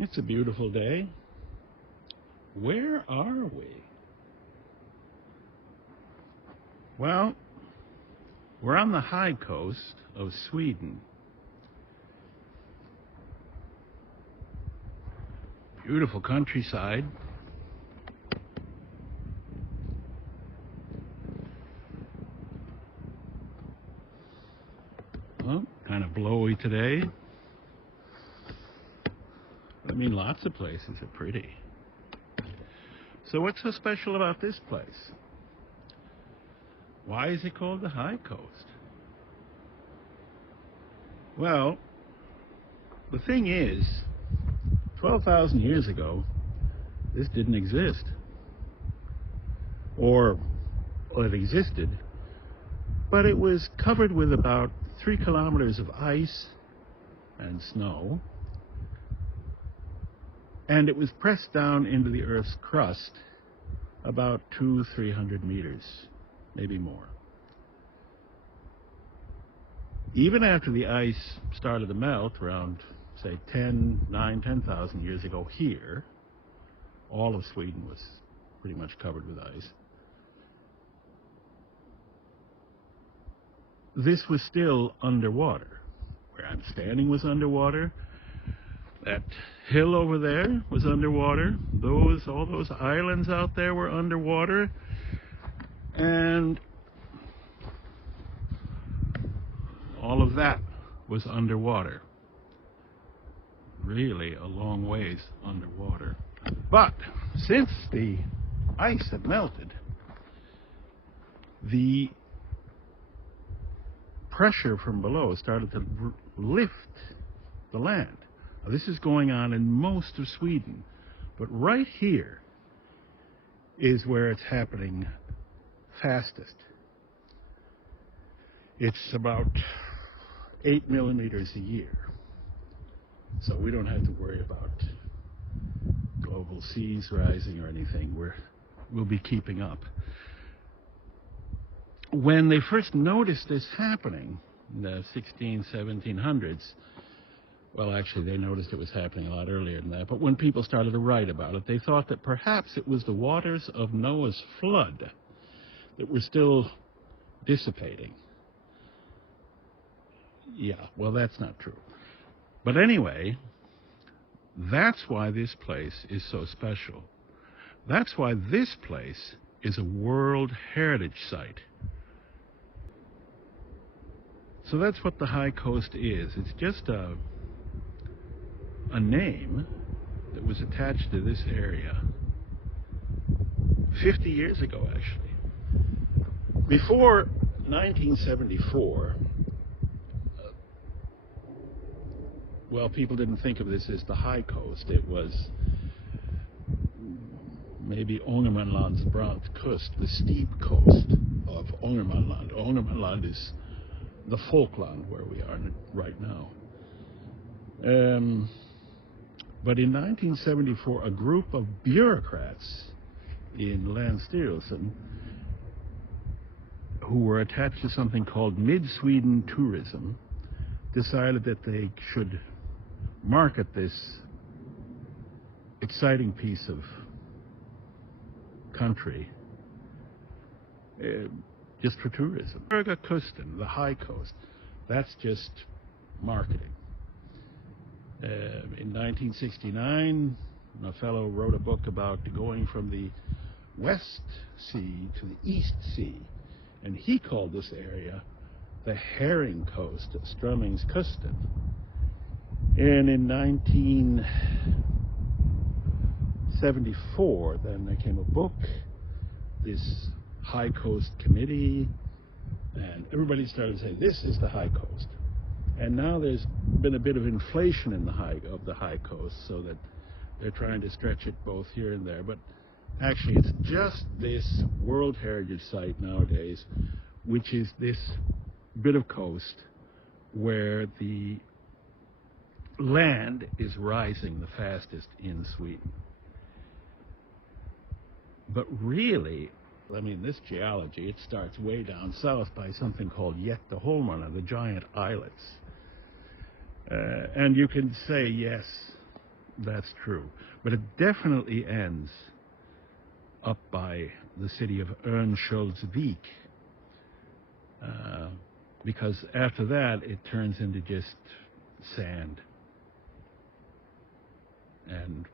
It's a beautiful day. Where are we? Well, we're on the high coast of Sweden. Beautiful countryside. Well, kind of blowy today. I mean, lots of places are pretty. So what's so special about this place? Why is it called the High Coast? Well, the thing is, 12,000 years ago, this didn't exist. Or, well, it existed, but it was covered with about 3 kilometers of ice and snow, and it was pressed down into the Earth's crust about 200-300 meters, maybe more. Even after the ice started to melt around, say, 10,000 years ago here, all of Sweden was pretty much covered with ice. This was still underwater. Where I'm standing was underwater. That hill over there was underwater. All those islands out there were underwater. And all of that was underwater. Really a long ways underwater. But since the ice had melted, the pressure from below started to lift the land. Now, this is going on in most of Sweden, but right here is where it's happening fastest. It's about 8 millimeters a year. So we don't have to worry about global seas rising or anything. We'll be keeping up. When they first noticed this happening in the 1700s, well, actually, they noticed it was happening a lot earlier than that, but when people started to write about it, they thought that perhaps it was the waters of Noah's flood that were still dissipating. Yeah, well, that's not true. But anyway, that's why this place is so special. That's why this place is a World Heritage Site. So that's what the High Coast is. It's just a name that was attached to this area 50 years ago, actually. Before 1974, well, people didn't think of this as the High Coast. It was maybe Ångermanlands Brant Kust, the steep coast of Ångermanland. Ångermanland is the Falkland where we are right now. But in 1974, a group of bureaucrats in Länsstyrelsen who were attached to something called Mid-Sweden Tourism decided that they should market this exciting piece of country just for tourism. Höga Kusten, the High Coast, that's just marketing. In 1969, a fellow wrote a book about going from the West Sea to the East Sea, and he called this area the Herring Coast, Strömmingskusten. And in 1974, then there came a book, this High Coast Committee, and everybody started to say, this is the High Coast. And now there's been a bit of inflation in the High Coast, so that they're trying to stretch it both here and there. But actually, it's just this World Heritage Site nowadays, which is this bit of coast where the land is rising the fastest in Sweden. But really, I mean, this geology, it starts way down south by something called Jätteholmarna, the giant islets. And you can say, yes, That's true. But it definitely ends up by the city of Earnsköldsvik, because after that it turns into just sand and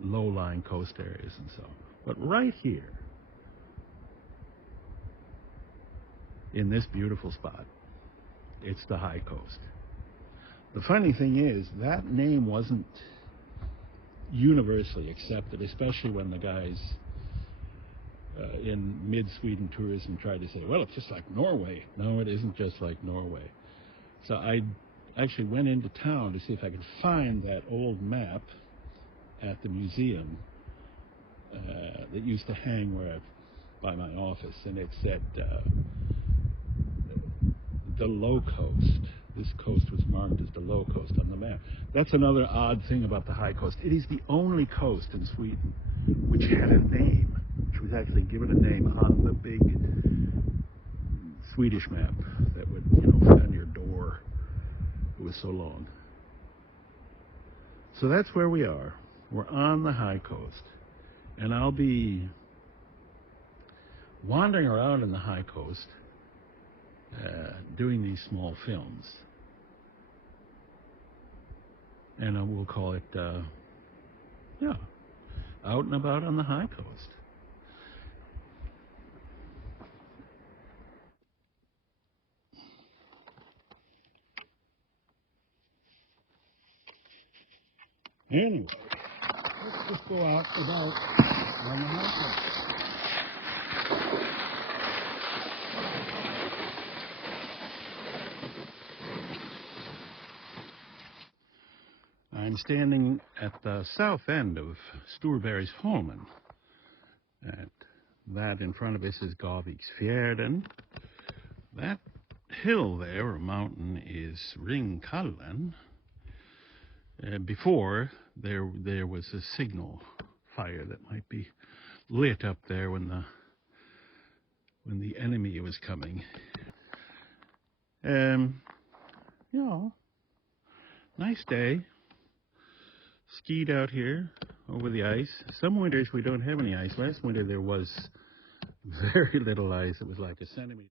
low-lying coast areas and so on. But right here, in this beautiful spot, it's the high coast. The funny thing is, that name wasn't universally accepted, especially when the guys in mid-Sweden tourism tried to say, well, it's just like Norway. No, it isn't just like Norway. So I actually went into town to see if I could find that old map at the museum that used to hang by my office, and it said the low coast. This coast was marked as the low coast on the map. That's another odd thing about the high coast. It is the only coast in Sweden which had a name, which was actually given a name on the big Swedish map that would, fit on your door. It was so long. So that's where we are. We're on the high coast, and I'll be wandering around in the high coast doing these small films, and we'll call it Out and About on the High Coast. Anyway, let's just go out about on the high coast. I'm standing at the south end of Storbergsholmen. And that in front of us is Gaviksfjärden. That hill there, or mountain, is Ringkallen. Before, there was a signal fire that might be lit up there when the enemy was coming. Nice day. Skied out here over the ice. Some winters we don't have any ice. Last winter there was very little ice. It was like a centimeter.